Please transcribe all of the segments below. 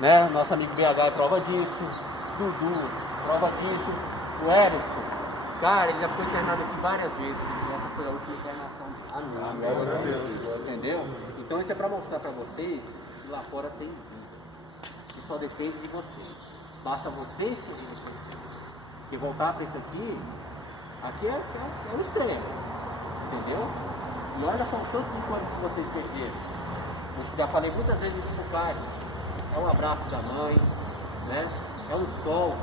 né? Nosso amigo BH é prova disso, Dudu, prova disso, o Érico, cara, ele já foi internado aqui várias vezes, e essa foi a última internação dele. Amém. Entendeu? Então isso é para mostrar para vocês que lá fora tem vida, que só depende de vocês. Basta vocês quererem conhecer. Porque voltar para isso aqui é o extremo, entendeu? E olha só todos os encontros que vocês perderam. Eu já falei muitas vezes isso no Caio. É um abraço da mãe, né? É um sol.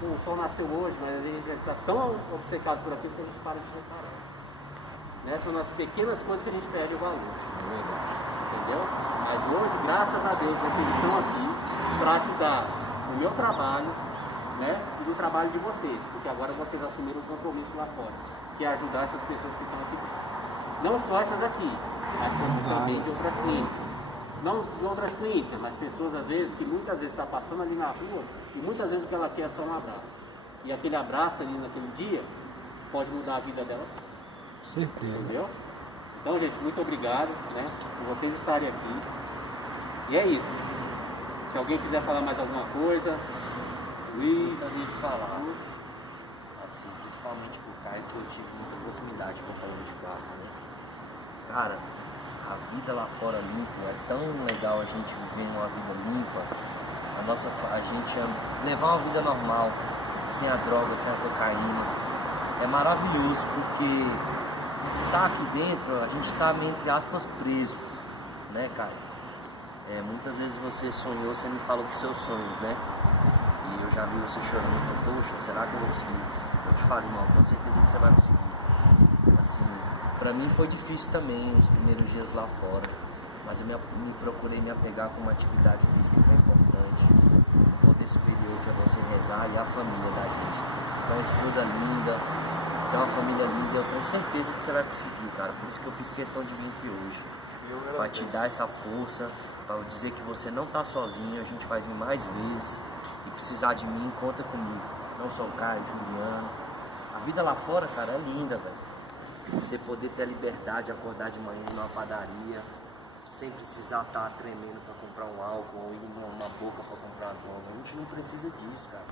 O sol nasceu hoje, mas a gente está tão obcecado por aquilo que a gente para de reparar. Né? São as pequenas coisas que a gente perde o valor. Entendeu? Mas hoje, graças a Deus, vocês estão aqui para ajudar no meu trabalho, né? E no trabalho de vocês. Porque agora vocês assumiram um compromisso lá fora, que é ajudar essas pessoas que estão aqui dentro. Não só essas aqui, mas como também de outras clínicas. Não de outras clínicas, mas pessoas às vezes que muitas vezes está passando ali na rua e muitas vezes o que ela quer é só um abraço. E aquele abraço ali naquele dia pode mudar a vida dela. Certeza. Entendeu? Então, gente, muito obrigado, né, por vocês estarem aqui. E é isso. Se alguém quiser falar mais alguma coisa, Luiz, A gente falar, assim, principalmente pro Caio, que eu tive muita proximidade com o falando de carro, né? Cara, a vida lá fora limpa, é tão legal a gente viver uma vida limpa, a gente levar uma vida normal, sem a droga, sem a cocaína. É maravilhoso, porque tá aqui dentro, a gente tá, entre aspas, preso, né, cara? Muitas vezes você sonhou, você me falou que seus sonhos, né? E eu já vi você chorando e falei, poxa, será que eu vou conseguir? Eu te falo, irmão, tenho certeza que você vai conseguir. Assim, pra mim foi difícil também os primeiros dias lá fora, mas eu me procurei me apegar com uma atividade física que é importante, o poder superior que é você rezar e a família da gente. Então, a esposa linda, tem uma família linda, eu tenho certeza que você vai conseguir, cara. Por isso que eu fiz questão de vir aqui hoje, pra te dar essa força, pra eu dizer que você não tá sozinho, a gente vai vir mais vezes. E precisar de mim, conta comigo. Não só o Caio, o Juliano. A vida lá fora, cara, é linda, velho. Você poder ter a liberdade de acordar de manhã numa padaria, sem precisar estar tremendo para comprar um álcool ou ir numa boca para comprar uma droga. A gente não precisa disso, cara.